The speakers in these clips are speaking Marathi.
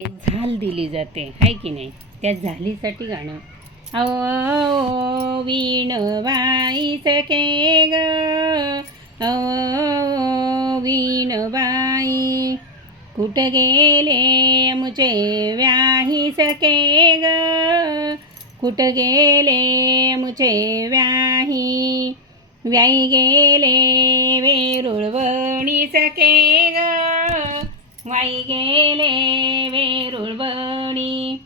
झाल दिली जाते आहे की नाही. त्या झालीसाठी गाणं अहो वीणबाई सखे ग, अहो वीणबाई कुठं गेले आमचे व्याही सखे ग, कुठं गेले आमचे व्याही गेले वेरुळवणी सखे ग, वाई गेले वेरुळवणी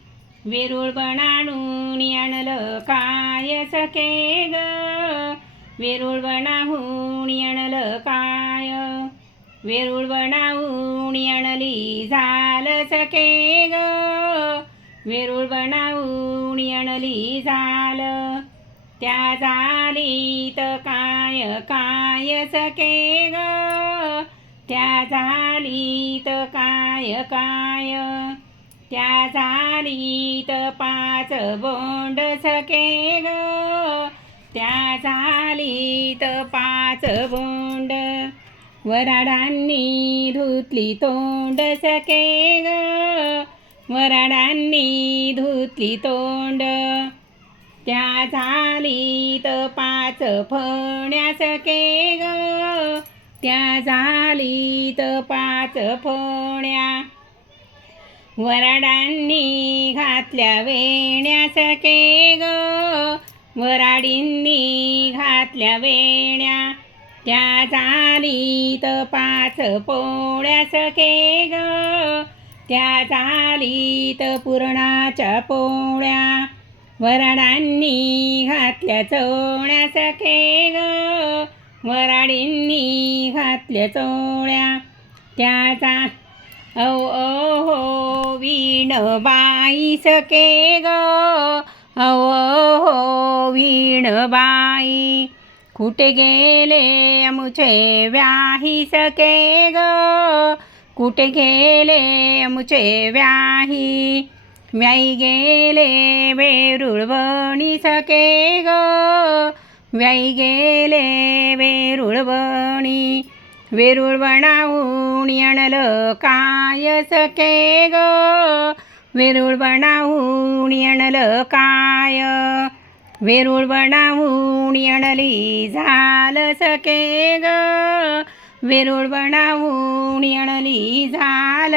वेरुळ बनाणून आणलं काय सखे ग, वेरुळ बनाहून आणलं काय, वेरुळ बनाहून आणली झाल सखे ग, वेरुळ बनाहून आणली झाल, त्या झालीत काय काय सखे ग, त्या झालीत काय काय, त्या झालीत पाच बोंड सखे ग, त्या झालीत पाच बोंड, वराडांनी धुतली तोंड सखे ग, वराडांनी धुतली तोंड, त्या झालीत पाच फण्या सखे ग, त्या झालीत पाच फण्या, वराडांनी घातल्या वेण्या सखे ग, वराडींनी घातल्या वेण्या, त्या झालीत पाच पोळ्या सखे ग, त्या झालीत पुरणाच्या पोळ्या, वराडांनी घातल्या चोळ्या सखे ग, वराडींनी घातल्या चोळ्या, त्याचा हो वीणबाई सखे ग, हो वीणबाई कुठे गेले आमचे व्याही सखे ग, कुठे गेले आमचे व्याही गेले वेरुळवणी सखे ग, गेले वेरुळवणी वेरुळ बनाहून आणलं काय सखे ग, वेरुळ बनाहून आणलं काय, वेरुळ बनाहून आणली झाल सखे ग, वेरुळ बनाहून आणली झाल,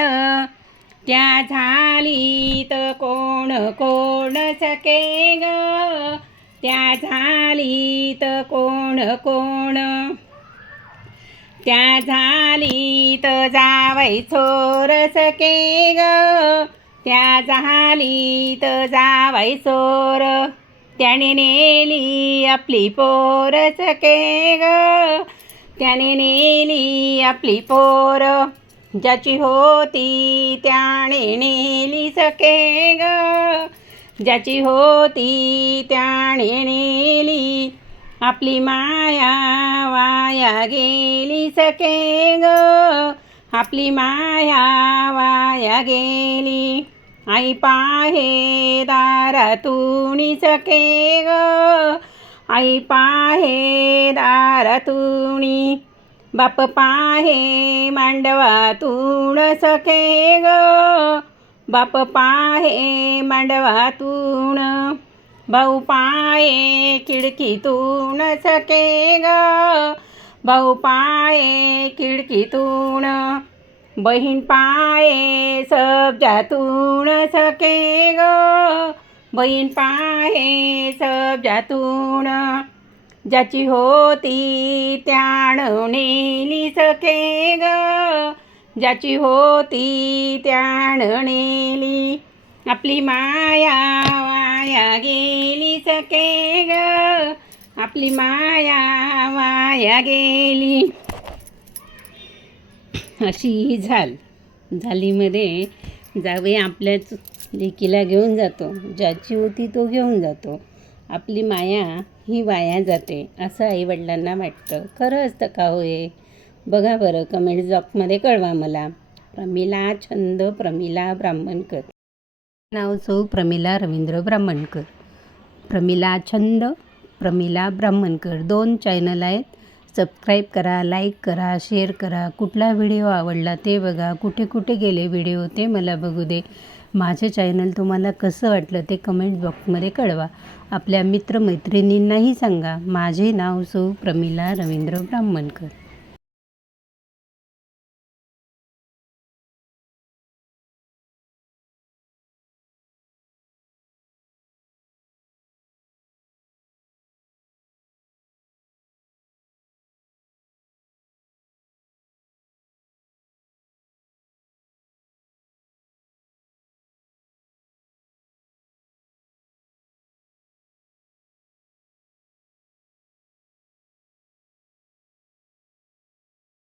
त्या झालीत कोण कोण सखे ग, त्या झालीत कोण कोण, त्या झालीत जावई चोर सखे ग, त्या झालीत जावई चोर, त्याने नेली आपली पोर सखे ग, त्याने नेली आपली पोर, ज्याची होती त्याने नेली सखे ग, ज्याची होती त्याने नेली, आपली माया वाया गेली सखे ग, आपली माया वाया गेली, आई पाहे दारातून सखे ग, आई पाहे दारातून, बाप पाहे मांडवातून सखे ग, बाप पाहे मांडवातून, भाऊ पाहे खिडकीतून सखे ग, भाऊ पाहे खिडकीतून, बहीण पाहे सब्जातून सखे ग, बहीण पाहे सब्जातून, ज्याची होती त्यानं नेली सखे ग, ज्याची होती त्यानं नेली, आपली माया वाया गेली सखे ग, आपली माया वाया गेली. अशी ही झालीमध्ये जावे आपल्याच लेकीला घेऊन जातो, ज्याची होती तो घेऊन जातो, आपली माया ही वाया जाते असं आईवडिलांना वाटतं. खरं असतं का होय? बघा बरं, कमेंट बॉक्समध्ये कळवा मला. प्रमिला छंद प्रमिला ब्राह्मणकर, नाव सौ प्रमिला रवींद्र ब्राह्मणकर. प्रमिला छंद प्रमिला ब्राह्मणकर 2 चॅनल आहेत. सबस्क्राईब करा, लाईक करा, शेअर करा. कुठला व्हिडिओ आवडला ते बघा. कुठे कुठे गेले व्हिडिओ ते मला बघू दे. माझे चॅनल तुम्हाला कसं वाटलं ते कमेंट बॉक्समध्ये कळवा. आपल्या मित्रमैत्रिणींनाही सांगा. माझे नाव सौ प्रमिला रवींद्र ब्राह्मणकर.